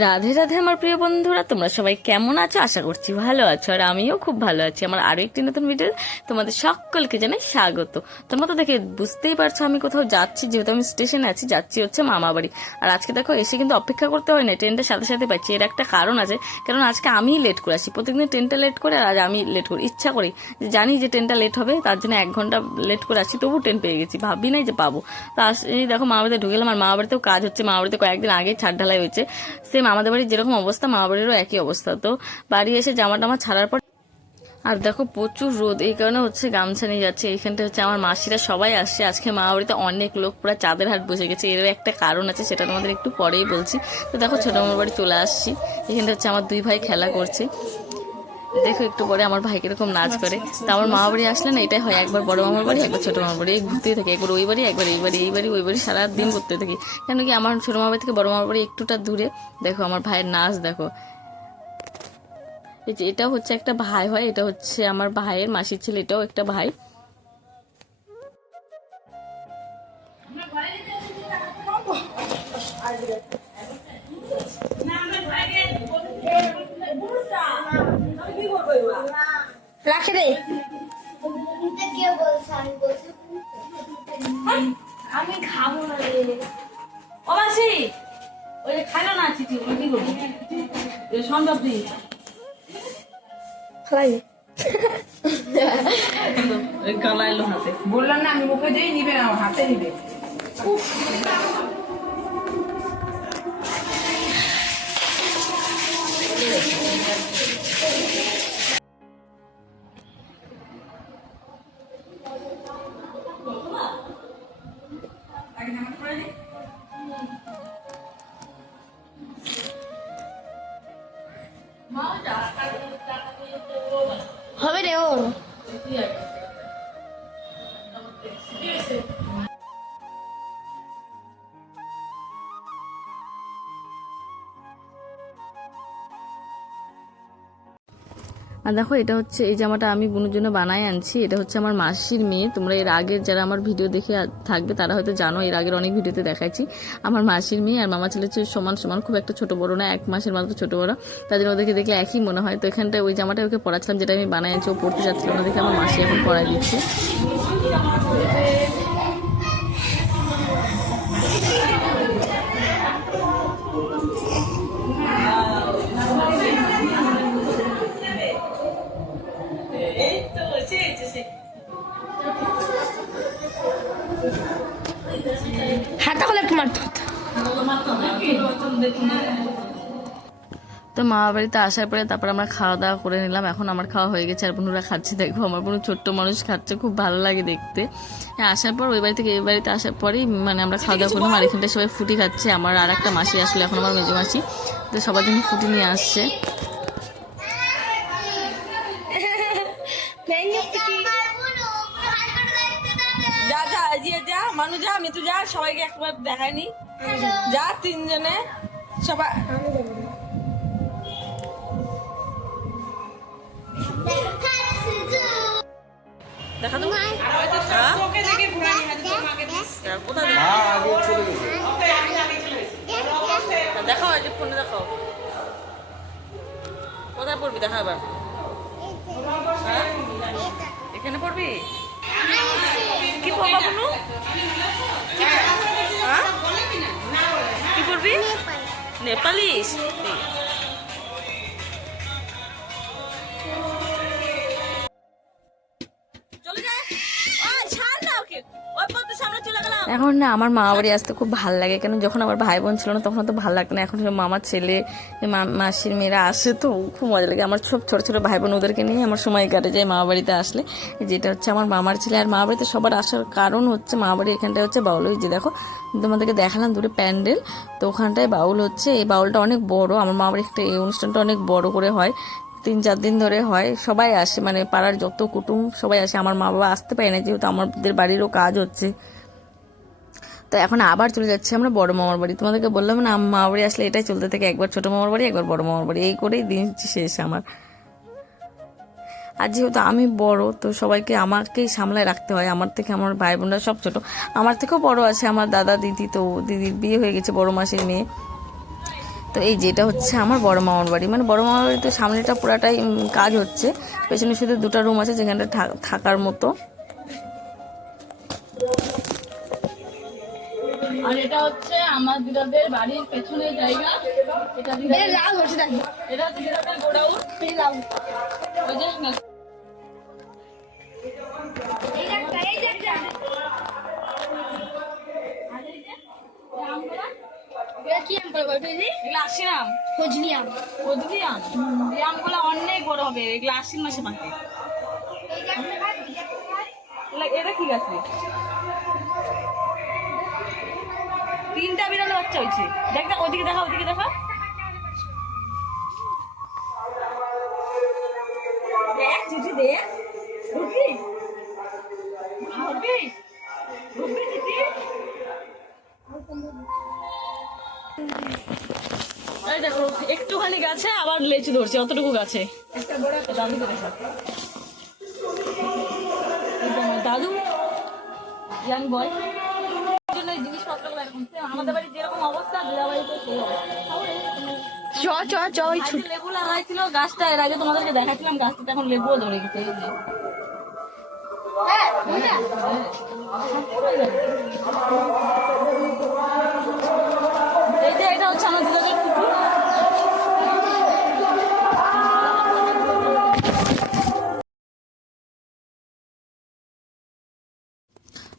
রাধে রাধে আমার প্রিয় বন্ধুরা, তোমরা সবাই কেমন আছো? আশা করছি ভালো আছো, আর আমিও খুব ভালো আছি। আমার আরও একটি নতুন ভিডিও তোমাদের সকলকে জানাই স্বাগত। তোমরা তো দেখে বুঝতেই পারছ, আমি কোথাও যাচ্ছি, যেহেতু আমি স্টেশনে আছি, যাচ্ছি হচ্ছে মামা বাড়ি আর আজকে দেখো, এসে কিন্তু অপেক্ষা করতে হয় না ট্রেনটা সাথে সাথে পাচ্ছি। এর একটা কারণ আছে, কারণ আজকে আমিই লেট করে আসি। প্রত্যেকদিন ট্রেনটা লেট করে আর আজ আমি লেট করি। ইচ্ছা করি যে জানি যে ট্রেনটা লেট হবে, তার জন্য এক ঘণ্টা লেট করে আসছি তবু ট্রেন পেয়ে গেছি। ভাবি নাই যে পাবো। তা এই দেখো মা বাড়িতে ঢুকে গেলাম, আর মা বাড়িতেও কাজ হচ্ছে। মা বাড়িতে কয়েকদিন আগে ছাদ ঢালাই হয়েছে। সেম আমাদের বাড়ির যেরকম অবস্থা, মামা বাড়িরও একই অবস্থা। তো বাড়ি এসে জামা টামা ছাড়ার পর আর দেখো প্রচুর রোদ, এই কারণে হচ্ছে গামছা নিয়ে যাচ্ছে। এইখানটা হচ্ছে আমার মাসিরা সবাই আসছে। আজকে মা বাড়িতে অনেক লোক, পুরো চাঁদের হাট বসে গেছে। এরও একটা কারণ আছে, সেটা তোমাদের একটু পরেই বলছি। তো দেখো ছোটো মামার বাড়ি চলে আসছি। এখানটা হচ্ছে আমার দুই ভাই খেলা করছে। দেখো একটু পরে আমার ভাই কীরকম নাচ করে। তা আমার মা বাড়ি আসলে না, এটাই হয়, একবার বড় মামার বাড়ি, একবার ছোট মামার বাড়ি ঘুরতেই থাকে, একবার ওই বাড়ি, একবার এই বাড়ি এই বাড়ি, ওই বাড়ি, সারাদিন ঘুরতে থাকি। কেন কি আমার ছোট মামার থেকে বড় মামার বাড়ি একটুটা দূরে। দেখো আমার ভাইয়ের নাচ, দেখো। এই যে এটা হচ্ছে একটা ভাই হয়, এটা হচ্ছে আমার ভাইয়ের মাসির ছেলে, এটাও একটা ভাই। রাখে দে। আমি খাব না রে। ও মাসি ওই যে খাইলো না চিঠি ওগুলো কি করব? খালাই গলাইলো হাতে। বললাম না আমি মুখে দিয়েই নিবে না হাতে নিবে। হবে আর দেখো, এটা হচ্ছে এই জামাটা আমি বোনের জন্য বানায় আনছি। এটা হচ্ছে আমার মাসির মেয়ে। তোমরা এর আগের যারা আমার ভিডিও দেখে থাকবে, তারা হয়তো জানো, এর আগের অনেক ভিডিওতে দেখাচ্ছি আমার মাসির মেয়ে আর মামা ছেলে সমান সমান, খুব একটা ছোট বড় না, এক মাসের মাত্র ছোট বড়। জন্য ওদেরকে দেখলে একই মনে হয়। তো এখানটায় ওই জামাটা ওকে পড়াচ্ছিলাম যেটা আমি বানাই আনছি। ও পড়তে যাচ্ছিল না দেখে আমার মাসি এখন পড়াই দিচ্ছে। তো মা বাড়িতে আসার পরে তারপর আমরা খাওয়া দাওয়া করে নিলাম। এখন আমার খাওয়া হয়ে গেছে আর বোনুরা খাচ্ছে। দেখব আমার বোন ছোট্ট মানুষ খাচ্ছে খুব ভালো লাগে দেখতে। হ্যাঁ, আসার পর ওই বাড়ি থেকে এই বাড়িতে আসার পরেই মানে আমরা খাওয়া দাওয়া করলাম আর এখানটা সবাই ফুটি খাচ্ছে। আমার আর একটা মাসি আসলে এখন আমার মেজো মাসি। তো সবার জন্য ফুটি নিয়ে আসছে। যা যা এগিয়ে যা মানু যা আমি তো যা সবাইকে একবার দেখায়নি। যা তিনজনে সবাই দেখা তো হ্যাঁ? কোথায় দেখাও এই যে ফোনে দেখাও কোথায় পড়বি? দেখা এবার। হ্যাঁ? এখানে পড়বি? কি পড়বা বুনু হ্যাঁ? কি পড়বি? নেপালি। এখন না আমার মা বাড়ি আসতে খুব ভালো লাগে। কেন যখন আমার ভাই বোন ছিল না, তখন তো ভালো লাগতো না। এখন মামার ছেলে মাসির মেয়েরা আসে তো খুব মজা লাগে। আমার সব ছোট ছোট ভাই বোন ওদেরকে নিয়ে আমার সময় কাটে যায় মা বাড়িতে আসলে যেটা হচ্ছে আমার মামার ছেলে। আর মা বাড়িতে সবার আসার কারণ হচ্ছে মা বাড়ি এখানটায় হচ্ছে বাউল। ওই যে দেখো, তোমাদেরকে দেখালাম দূরে প্যান্ডেল। তো ওখানটায় বাউল হচ্ছে। এই বাউলটা অনেক বড়। আমার মা বাড়ি একটা এই অনুষ্ঠানটা অনেক বড় করে হয়। তিন চার দিন ধরে হয়। সবাই আসে। মানে পাড়ার যত কুটুম সবাই আসে। আমার মা বাবা আসতে পারে না যেহেতু আমাদের বাড়িরও কাজ হচ্ছে। তো এখন আবার চলে যাচ্ছে আমরা বড় মামার বাড়ি। তোমাদেরকে বললাম না মা বাড়ি আসলে এটাই চলতে থাকে, একবার ছোট মামার বাড়ি, একবার বড় মামার বাড়ি। এই করেই দিন শেষ আমার। আর যেহেতু আমি বড়, তো সবাইকে আমাকেই সামলায় রাখতে হয়। আমার থেকে আমার ভাই বোনরা সব ছোট। আমার থেকেও বড় আছে আমার দাদা, দিদি। তো দিদির বিয়ে হয়ে গেছে, বড় মাসির মেয়ে। তো এই যেটা হচ্ছে আমার বড় মামার বাড়ি। মানে বড় মামার বাড়িতে সামনেটা পুরাটাই কাজ হচ্ছে। পেছনে শুধু দুটো রুম আছে, যেখানটা থাকার মতো। আর এটা হচ্ছে আমার দিদাদের বাড়ির পেছনের জায়গা। এটা এ লাল হচ্ছে এটা দিদাদের গোডাউন। এই লাল ওই যে কি আম করে বলতে দিদি এগুলো আশিরাম ফজলি আম। বদলি আম। এই আমগুলো অনেক বড় হবে এগুলো মাসে পাকে। এটা ঠিক আছে বাচ্চা হয়েছে। দেখ দেখ ওইদিকে দেখা ওইদিকে দেখা। দেখ চিঠি দেখ ঢুকি ঢুকি ঢুকি চিঠি। দেখো একটুখানি গাছে আবার লেচু ধরছে অতটুকু গাছে। আমার দাদু ইয়াং বয় জন্য জিনিসপত্রগুলো এরকম আমাদের বাড়ির যেরকম অবস্থা দিদা সেই অবস্থা। চ চ চ ওই আজকে লেবু লাগাইছিল গাছটা এর আগে তোমাদেরকে দেখাচ্ছিলাম গাছটা এখন লেবুও ধরে গেছে এই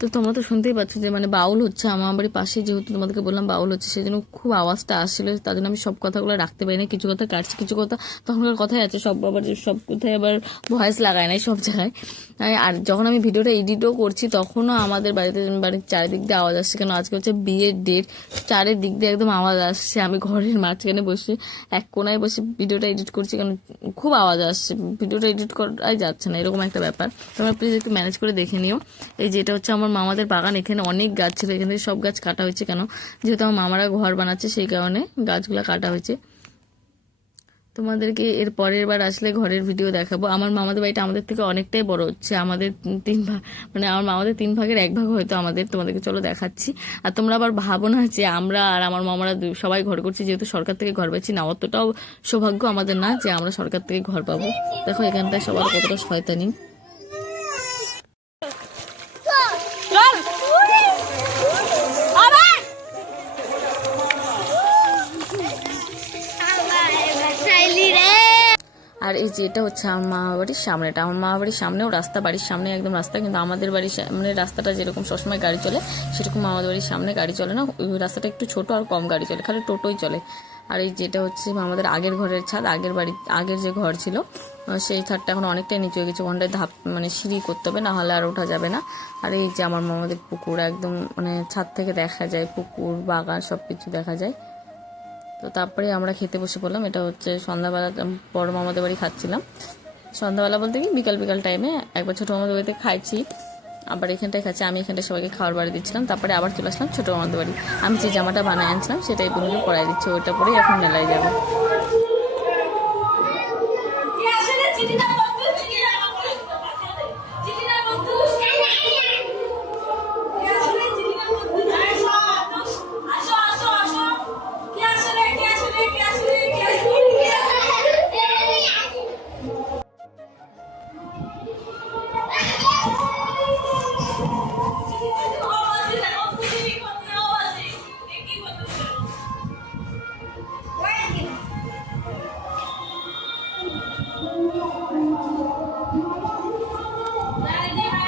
তো তোমরা তো শুনতেই পাচ্ছ যে মানে বাউল হচ্ছে, আমার বাড়ির পাশে যেহেতু তোমাদেরকে বললাম বাউল হচ্ছে সেই জন্য খুব আওয়াজটা আসছিল, তার জন্য আমি সব কথাগুলো রাখতে পারি না কিছু কথা কাটছি, কিছু কথা, তখনকার কথাই আছে, সব আবার সব কোথায় আবার ভয়েস লাগায় নাই সব জায়গায়। আর- যখন আমি ভিডিওটা এডিটও করছি, তখনও আমাদের বাড়িতে, বাড়ির চারিদিক দিয়ে আওয়াজ আসছে, কেন আজকে হচ্ছে বিয়ের ডেট চারিদিক দিয়ে একদম আওয়াজ আসছে, আমি ঘরের মাঝখানে বসে, এক কোনায় বসে ভিডিওটা এডিট করছি কারণ খুব আওয়াজ আসছে, ভিডিওটা এডিট করাই যাচ্ছে না, এরকম একটা ব্যাপার। তোমরা প্লিজ একটু ম্যানেজ করে দেখে নিও। এই যেটা হচ্ছে আমার মামাদের বাগান, এখানে অনেক গাছ ছিল, এখানে সব গাছ কাটা হয়েছে কেন? যেহেতু আমার মামারা ঘর বানাচ্ছে, সেই কারণে গাছগুলো কাটা হয়েছে। তোমাদেরকে এর পরের বার আসলে ঘরের ভিডিও দেখাবো। আমার মামাদের বাড়িটা আমাদের থেকে অনেকটাই বড়, হচ্ছে আমাদের তিন ভাগ মানে আমার মামাদের তিন ভাগের এক ভাগ হয়তো আমাদের। তোমাদেরকে চলো দেখাচ্ছি। আর তোমরা আবার ভাবো না যে আমরা আর আমার মামারা সবাই ঘর করছি, যেহেতু সরকার থেকে ঘর পাচ্ছি না। অতটাও সৌভাগ্য আমাদের না যে আমরা সরকার থেকে ঘর পাবো। দেখো এখানটায় সবার কতটা শয়তানি। এই যে এটা হচ্ছে আমার মা বাড়ির সামনেটা আমার মা বাড়ির সামনেও রাস্তা, বাড়ির সামনে একদম রাস্তা, কিন্তু আমাদের বাড়ির সামনে রাস্তাটা যেরকম সবসময় গাড়ি চলে, সেরকম আমাদের বাড়ির সামনে গাড়ি চলে না, ওই রাস্তাটা একটু ছোট আর কম গাড়ি চলে, খালি টোটোই চলে। আর এই যেটা হচ্ছে আমাদের আগের ঘরের ছাদ, আগের বাড়ি আগের যে ঘর ছিল সেই ছাদটা এখন অনেকটাই নিচু হয়ে গেছে, ওখানটায় ধাপ মানে সিঁড়ি করতে হবে, না হলে আর ওঠা যাবে না। আর এই যে আমার মামাদের পুকুর, একদম মানে ছাদ থেকে দেখা যায়, পুকুর, বাগান সব কিছু দেখা যায়। তো তারপরে আমরা খেতে বসে পড়লাম। এটা হচ্ছে সন্ধ্যাবেলা বড় মামাদের বাড়ি খাচ্ছিলাম। সন্ধ্যাবেলা বলতে কি, বিকাল বিকাল টাইমে একবার ছোটো মামাদের বাড়িতে খাইছি। আবার এখানটায় খাচ্ছি, আমি এখানটায় সবাইকে খাওয়ার বাড়ি দিচ্ছিলাম। তারপরে আবার চলে আসলাম ছোটো মামাদের বাড়ি। আমি যে জামাটা বানিয়ে আনছিলাম, সেটাই বোনকে পরাই দিচ্ছি, ওইটা পরেই এখন মেলায় যাব।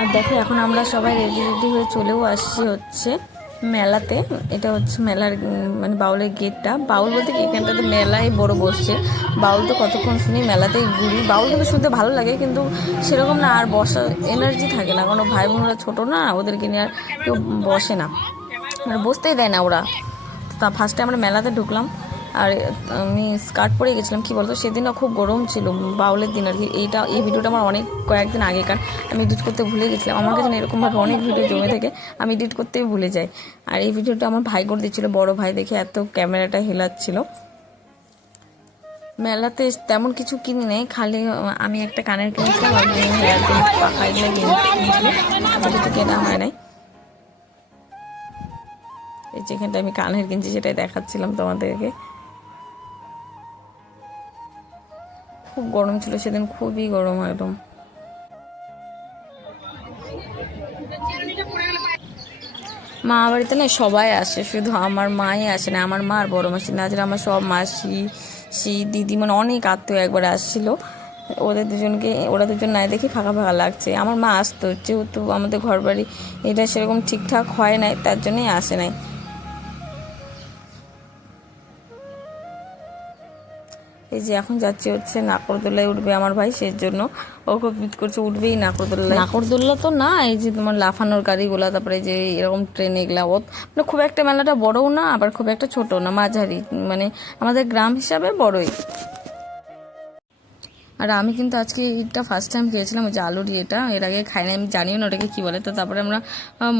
আর দেখো, এখন আমরা সবাই রেডি রেডি হয়ে চলেও আসছি হচ্ছে মেলাতে। এটা হচ্ছে মেলার মানে বাউলের গেটটা। বাউল বলতে কি? এখানটাতে মেলাই বড় বসছে। বাউল তো কতক্ষণ শুনি মেলাতে ঘুরি। বাউল কিন্তু শুনতে ভালো লাগে, কিন্তু সেরকম না, আর বসার এনার্জি থাকে না। কোনো ভাই বোনরা ছোটো না, ওদেরকে নিয়ে আর কেউ বসে না। মানে বসতেই দেয় না ওরা। তা ফার্স্টে আমরা মেলাতে ঢুকলাম। আর, আমি স্কার্ট পরে গেছিলাম, কি বলতো? সেদিনও খুব গরম ছিল, বাউলের দিন আর কি। এইটা, এই ভিডিওটা আমার অনেক, কয়েকদিন আগেকার আমি এডিট করতে ভুলে গেছিলাম। আমার কাছে এরকমভাবে অনেক ভিডিও জমে থেকে, আমি এডিট করতেই ভুলে যাই। আর এই ভিডিওটা আমার ভাই করে দিচ্ছিল বড় ভাই দেখে এত ক্যামেরাটা হেলাচ্ছিল। মেলাতে তেমন কিছু কিনি নেই, খালি আমি একটা কানের কিনেছিলাম কেনা হয় নাই। এই যেখানটা আমি কানের কিনছি, সেটাই দেখাচ্ছিলাম তোমাদেরকে। খুব গরম ছিল, সেদিন খুবই গরম একদম। মা বাড়িতে না সবাই আসে, শুধু আমার মাই আসে না, আমার মা আর বড় মাসি না আসলে আমার সব মাসি, সি, দিদি মানে অনেক আত্মীয় একবার আসছিল। ওদের দুজনকে, ওরা দুজন নাই দেখে ফাঁকা ফাঁকা লাগছে। আমার মা আসতো, যেহেতু আমাদের ঘর বাড়ি এটা সেরকম ঠিকঠাক হয় নাই, তার জন্যই আসে নাই। এই যে এখন যাচ্ছে হচ্ছে নাকরদোলায় উঠবে আমার ভাই সেই জন্য ও খুব করছে উঠবেই নাকরদোলায় নাকরদোল্লা তো না, এই যে তোমার লাফানোর গাড়িগুলো, তারপরে যে এরকম ট্রেন এগুলা ও মানে খুব একটা মেলাটা বড়ও না, আবার খুব একটা ছোট না, মাঝারি মানে আমাদের গ্রাম হিসাবে বড়ই। আর আমি কিন্তু আজকে এটা ফার্স্ট টাইম খেয়েছিলাম, ওই যে আলুর এটা এর আগে খাই না আমি জানিও না ওটাকে কী বলে, তো তারপরে আমরা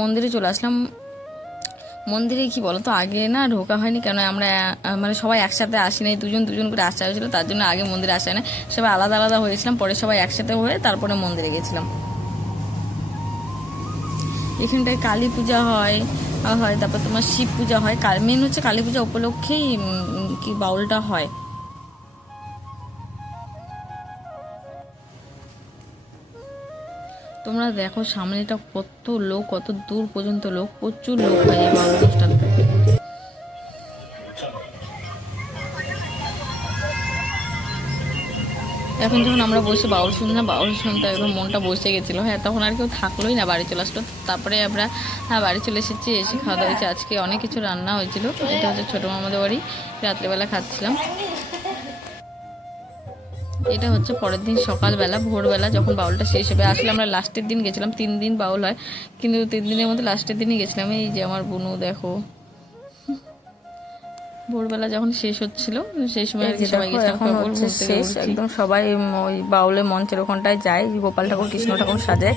মন্দিরে চলে আসলাম মন্দিরে কি বলতো? আগে না ঢোকা হয়নি কেন? আমরা মানে সবাই একসাথে আসি নাই, দুজন দুজন করে আসা হয়েছিল, তার জন্য আগে মন্দিরে আসা না সবাই আলাদা আলাদা হয়েছিলাম, পরে সবাই একসাথে হয়ে তারপরে মন্দিরে গেছিলাম। এখানটায় কালী পূজা হয় হয়, তারপর তোমার শিব পূজা হয়। মেন হচ্ছে কালী পূজা উপলক্ষেই কি বাউলটা হয়। তোমরা দেখো সামনেটা কত লোক, কত দূর পর্যন্ত লোক, প্রচুর লোক হয় এই এখন যখন আমরা বসে বাউল শুনলাম বাউল শুনতে একদম মনটা বসে গেছিল। হ্যাঁ তখন আর কেউ থাকলোই না বাড়ি চলে আসলো। তারপরে আমরা হ্যাঁ বাড়ি চলে এসেছি, এসে খাওয়া দাওয়া আজকে অনেক কিছু রান্না হয়েছিল। এটা হচ্ছে ছোটো মামাদের বাড়ি। রাত্রেবেলা খাচ্ছিলাম। এটা হচ্ছে পরের দিন সকালবেলা ভোরবেলা যখন বাউলটা শেষ হবে। আসলে আমরা লাস্টের দিন গেছিলাম তিন দিন বাউল হয় কিন্তু তিন দিনের মধ্যে লাস্টের দিনই গেছিলাম। এই যে আমার বুনু দেখো। ভোরবেলা যখন শেষ হচ্ছিল সেই সময় সবাই শেষ একদম সবাই ওই বাউলে মঞ্চের ওখানটায় যায় গোপাল ঠাকুর কৃষ্ণ ঠাকুর সাজায়